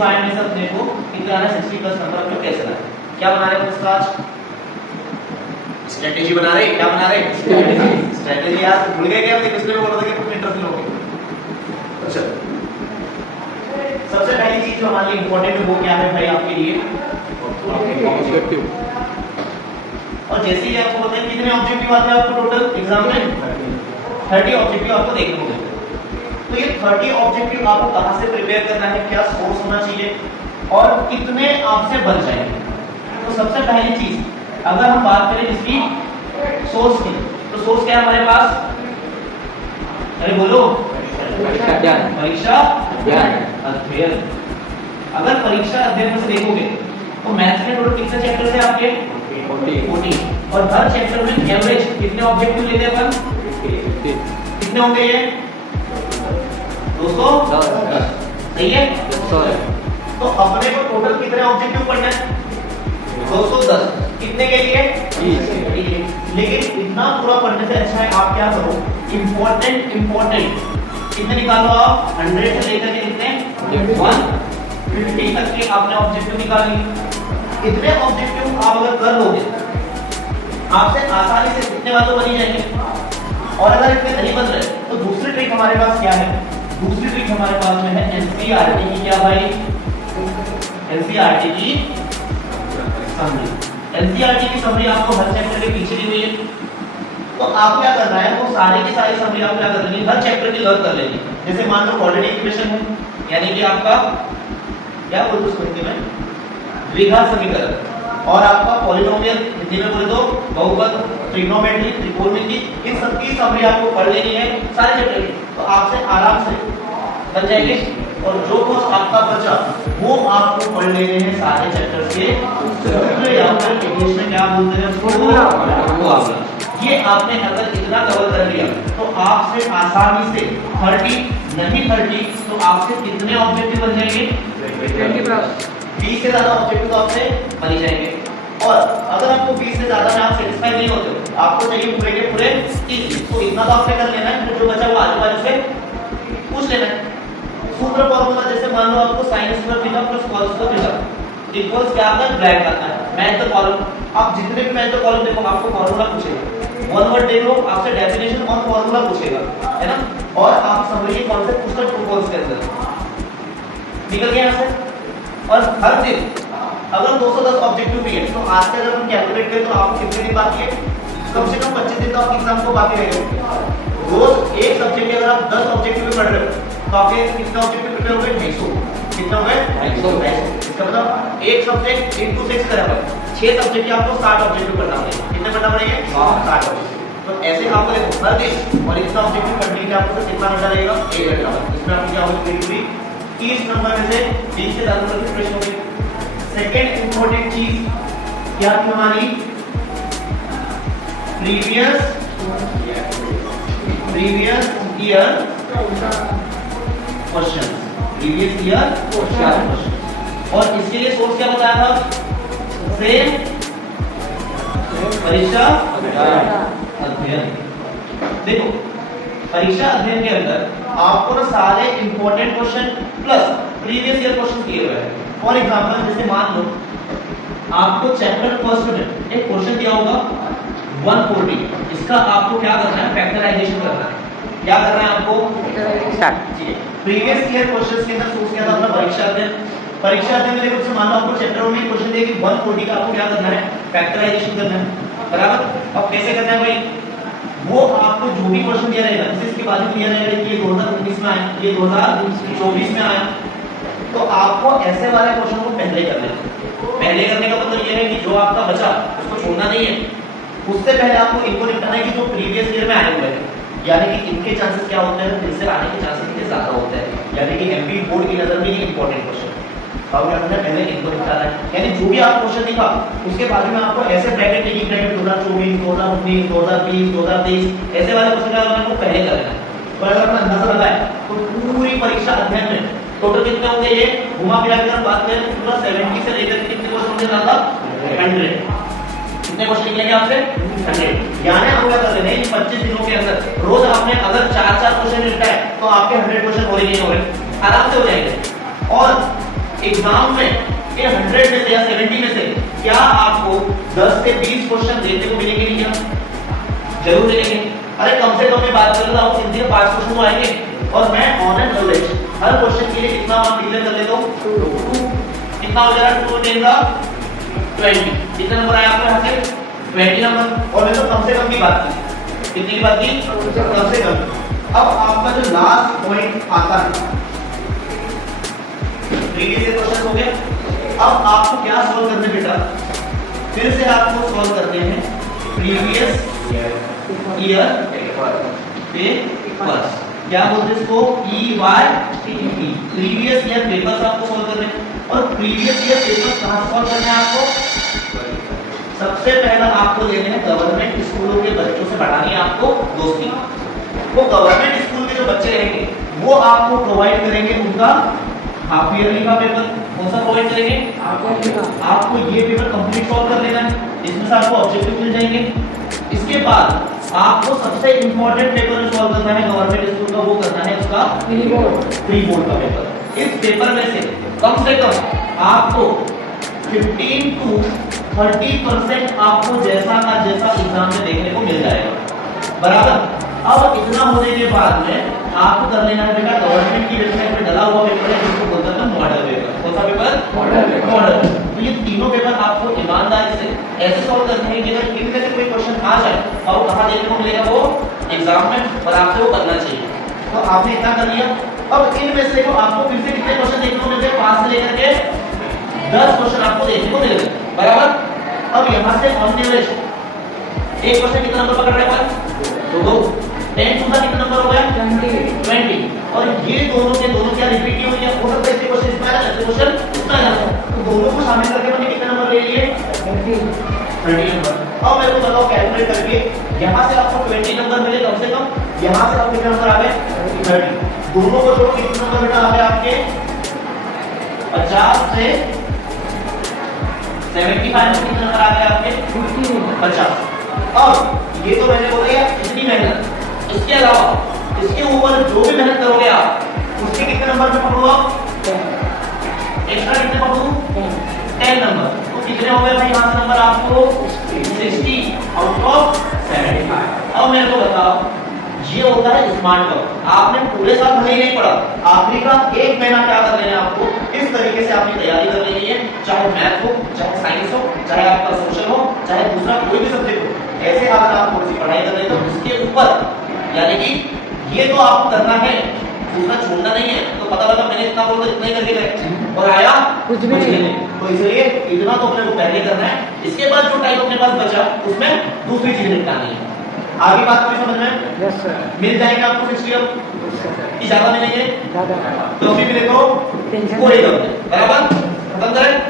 45 में से अपने को कितना आना है 60 प्लस नंबर अपने कैसे लाए? क्या बना रहे हैं उसका आज? स्ट्रेटेजी बना रहे हैं। क्या बना रहे हैं? स्ट्रेटेजी। यार भूल गए क्या? हमने पिछले में बोला था कि तुम इंटरेस्ट लोगे। अच्छा, सबसे पहली चीज जो हमारे लिए इंपॉर्टेंट है वो क्या है भाई आपके लिए? ऑब्जेक्टिव। और जैसे ही आपको बताएं कितने ऑब्जेक्टिव आते हैं आपको टोटल एग्जाम में 30 ऑब्जेक्टिव आपको देखने को मिलते हैं। तो ये 30 ऑब्जेक्टिव आपको कहां से प्रिपेयर करना है, क्या सोर्स होना चाहिए और कितने आपसे बन जाएंगे? तो सबसे पहली चीज अगर हम बात करें इसकी सोर्स की, तो सोर्स क्या है हमारे पास? अरे बोलो। परीक्षा अध्ययन। अगर परीक्षा अध्ययन में से देखोगे तो मैथ्स में टोटल कितने चैप्टर्स हैं आपके? 40। और हर चैप्टर में एवरेज कितने ऑब्जेक्टिव लेते हैं अपन? कितने होंगे ये दोस्तों? 10। सही है। तो अपने को टोटल कितने ऑब्जेक्टिव पढ़ना है? 210। कितने के लिए? 20। लेकिन इतना पूरा पढ़ने से अच्छा है आप क्या करो, इंपॉर्टेंट कितने निकालो आप? 100 से लेकर के कितने 150 तक के आपने ऑब्जेक्टिव निकाल लिए। इतने ऑब्जेक्टिव आप अगर कर लोगे आपसे आसानी से कितने वालों बनी जाएंगे। और अगर इतने नहीं बन रहे तो दूसरी ट्रिक हमारे पास क्या है? दूसरी ट्रिक हमारे पास में है एनसीईआरटी की। क्या भाई? एनसीईआरटी की समरी। एनसीईआरटी की समरी आपको हर चैप्टर के पीछे दी हुई है। तो आप क्या करना है, वो सारी की सारी समरी आप क्या कर लेंगे, हर चैप्टर की लर्न कर लेंगे। जैसे मान लो कोऑर्डिनेट इक्वेशन है, यानी कि आपका क्या बोलते हैं उसको हिंदी में? द्विघात समीकरण। और आपका पॉलिनोमियल, हिंदी में बोले तो बहुपद, ट्रिग्नोमेट्री, त्रिकोणमिति, इन सब की समरी आपको पढ़ लेनी है सारे चैप्टर की। तो आपसे आराम से बन जाएंगे। और जो कुछ आपका बचा वो आपको पढ़ लेने हैं सारे चैप्टर्स के सूत्र, या फिर इंग्लिश में क्या बोलते हैं उसको? ये आपने अगर इतना कवर कर लिया तो आपसे आसानी से 30 नहीं 30 तो आपसे कितने ऑब्जेक्टिव बन जाएंगे? 20 से ज्यादा ऑब्जेक्टिव तो आपसे बन जाएंगे। और अगर आपको 20 से ज्यादा में आप सेटिस्फाई नहीं होते, आपको चाहिए पूरे के पूरे 30, तो इतना तो आपसे कर लेना है, फिर जो बचा वो आजू बाजू से पूछ लेना है। सूत्र फॉर्मूला जैसे मान लो आपको sin square theta plus cos square theta equals क्या आता है? ब्रैकेट आता है। मैथ द कॉलम, आप जितने भी मैथ द कॉलम देखो आपको फॉर्मूला पूछेगा। वन वर्ड देख लो आपसे डेफिनेशन और फॉर्मूला पूछेगा, है ना? और आप समझिए कॉन्सेप्ट पूछकर ट्रू फॉल्स कैसे निकल गया यहाँ से। और हर दिन अगर 210 ऑब्जेक्टिव भी है तो आज से अगर हम कैलकुलेट करें तो आपको कितने दिन बाकी है? कम से कम 25 दिन तो आपके एग्जाम को बाकी रहेगा। रोज एक सब्जेक्ट के अगर आप 10 ऑब्जेक्टिव भी पढ़ रहे हो तो आपके कितने ऑब्जेक्टिव प्रिपेयर हो गए? 250। कितना हो गए? 250। इसका मतलब एक सब्जेक्ट इनटू 6 करें भाई 6 सब्जेक्ट के आपको 60 ऑब्जेक्टिव पढ़ना पड़ेगा। कितने पढ़ना पड़ेंगे? 60 ऑब्जेक्टिव। तो ऐसे आपको देखो हर दिन और इतना ऑब्जेक्टिव पढ़ने के आपको कितना घंटा लगेगा? 1 घंटा। इसमें आपको क्या होगा? पूरी 30 नंबर में से 20 से ज्यादा नंबर की प्रश्न होंगे। सेकंड इंपॉर्टेंट चीज क्या थी हमारी? Previous year question. Previous year question. और इसके लिए सोर्स क्या बताया था? सेम परीक्षा अध्ययन। देखो परीक्षा अध्ययन के अंदर आपको ना सारे important question plus previous year question दिए हुए हैं। फॉर एग्जांपल जैसे मान लो आपको चैप्टर फर्स्ट में एक क्वेश्चन दिया होगा 140, इसका आपको क्या करना है? फैक्टराइजेशन करना है। क्या करना है आपको? प्रीवियस ईयर क्वेश्चंस के अंदर सोर्स क्या था? अपना परीक्षा अध्ययन। परीक्षा अध्ययन में देखो मान लो आपको चैप्टर में क्वेश्चन दिया कि 140 का आपको क्या करना है? फैक्टराइजेशन करना है। बराबर। अब कैसे करना है भाई? वो आपको जो भी क्वेश्चन दिया रहेगा, जैसे इसके बाद में दिया रहेगा कि ये 2019 में आया, ये 2024 में आया, तो आपको ऐसे वाले क्वेश्चन को पहले करना है। पहले करने का मतलब ये है कि जो आपका बचा उसको छोड़ना नहीं है, उससे पहले आपको इनको निपटाना है कि जो प्रीवियस ईयर में आए हुए हैं, यानी कि इनके चांसेस क्या होते हैं? फिर से आने के चांसेस इनके ज्यादा होते हैं, यानी कि एमपी बोर्ड की नजर में ये इंपॉर्टेंट क्वेश्चन अब क्या करना है? पहले इनको निपटाना है। यानी जो भी आप क्वेश्चन दिखा उसके बाद में आपको ऐसे ब्रैकेट लिखी ब्रैकेट 2024 2019 2020 2023 ऐसे वाले क्वेश्चन का आपको पहले कर लेना है। और अगर आपने अंदाजा लगाया तो पूरी परीक्षा अध्ययन में टोटल कितने होंगे? ये घुमा फिरा के बात करें तो पूरा 70 से लेकर कितने क्वेश्चन होंगे? ज्यादा 100। कितने क्वेश्चन निकलेंगे आपसे? 100। यानी हम क्या कर रहे हैं 25 दिनों के अंदर रोज आपने अगर 4-4 क्वेश्चन निपटाए तो आपके 100 क्वेश्चन हो ही नहीं हो रहे, आराम से हो जाएंगे। और एग्जाम में ये 100 में से या 70 में से क्या आपको 10 से 20 क्वेश्चन देखने को मिलेंगे नहीं क्या? जरूर मिलेंगे। अरे कम से कम मैं बात कर रहा हूँ, हिंदी में 5 क्वेश्चन तो आएंगे और मैं on an average her question के लिए कितना मार्क डिक्लेयर कर लेता हूँ? कितना हो जाएगा? 2 10 का 20। कितना नंबर आया आपके यहाँ से? 20 नंबर। और मैं तो कम से कम की बात की। कितनी की बात की? कम से कम। अब आपका जो लास्ट पॉइंट आता है, प्रीवियस क्वेश्चन हो गया। अब आपको क्या सॉल्व करना है बेटा? फिर से आपको सॉल्व करते हैं प्रीवियस ईयर पेपर्स। क्या बोलते हैं इसको? EYPP, प्रीवियस ईयर पेपर्स आपको सॉल्व करने हैं। और प्रीवियस ईयर पेपर्स कहां से सॉल्व करने हैं आपको? सबसे पहला आपको लेने हैं गवर्नमेंट स्कूलों के बच्चों से बढ़ानी है आपको दोस्ती। वो गवर्नमेंट स्कूल के जो बच्चे रहेंगे वो आपको प्रोवाइड करेंगे उनका हाफ ईयरली का पेपर। कौन सा प्रोवाइड करेंगे? आपको ये पेपर कंप्लीट सॉल्व कर लेना है, इसमें से आपको ऑब्जेक्टिव मिल जाएंगे। इसके बाद आपको सबसे इंपॉर्टेंट पेपर जो सॉल्व करना है गवर्नमेंट स्कूल का, वो करना है उसका प्री बोर्ड का पेपर। इस पेपर में से कम आपको 15 to 30% आपको जैसा का जैसा एग्जाम में देखने को मिल जाएगा, बराबर। अब इतना होने के बाद में आपको कर लेना है बेटा, गवर्नमेंट की वेबसाइट पे डला हुआ पेपर है जिसको बोलते हैं मॉडल पेपर। कौन सा पेपर? मॉडल। तो ये तीनों पेपर आपको ईमानदारी से ऐसे सॉल्व करने हैं कि अगर इनमें से कोई क्वेश्चन आ जाए और वो कहां देखने को मिलेगा? वो एग्जाम में, और आपसे वो करना चाहिए। तो आपने इतना कर लिया। अब इनमें से को आपको फिर से कितने क्वेश्चन देखने को मिलते हैं? 5 से लेकर के 10 क्वेश्चन आपको देखने को मिलेंगे, बराबर। अब यहां से ऑन एवरेज एक क्वेश्चन कितना नंबर पकड़ रहा है? तो 2 10 टू का कितना नंबर हो गया? 20। और ये दोनों के दोनों क्या रिपीट ही होंगे? हो सकता है इसके क्वेश्चन इसमें आ जाए, इसके क्वेश्चन इसमें आ जाए, तो दोनों को शामिल करके मैंने कितने नंबर ले लिए? 30 नंबर। अब मेरे को बताओ कैलकुलेट करके, यहां से आपको 20 नंबर मिले कम से कम, यहां से आपको कितने नंबर आ गए? 30। दोनों को जोड़ो कितने नंबर बेटा आ गए आपके? 50 से 75 में कितने नंबर आ गए आपके? 50। अब ये तो मैंने बोला इतनी मेहनत, इसके अलावा इसके ऊपर जो भी मेहनत करोगे आप, उसके कितने नंबर पे पकड़ो आप? एक्स्ट्रा कितने पकड़ो? 10 नंबर। तो कितने हो गए भाई यहाँ से नंबर आपको? 60 आउट ऑफ 75। अब मेरे को बताओ, ये होता है स्मार्ट वर्क। आपने पूरे साल भले ही नहीं पढ़ा, आखिरी का 1 महीना क्या कर लेना है आपको? इस तरीके से आपकी तैयारी कर लेनी है, चाहे मैथ हो, चाहे साइंस हो, चाहे आपका सोशल हो, चाहे दूसरा कोई भी सब्जेक्ट हो। ऐसे अगर आप थोड़ी सी पढ़ाई कर लेते हो इसके ऊपर, यानी कि ये तो आपको करना है, दूसरा छोड़ना नहीं है। तो पता लगा मैंने इतना बोला इतना ही करके गए और आया कुछ भी नहीं। तो इसलिए इतना तो अपने को पहले करना है, इसके बाद जो टाइम अपने पास बचा उसमें दूसरी चीजें निपटानी है। आगे बात पूरी समझ में? Yes sir. मिल जाएंगे आपको 60 अब? ज्यादा मिलेंगे? ज्यादा। तो अभी मिले तो कोई गम नहीं, बराबर। खत्म करें।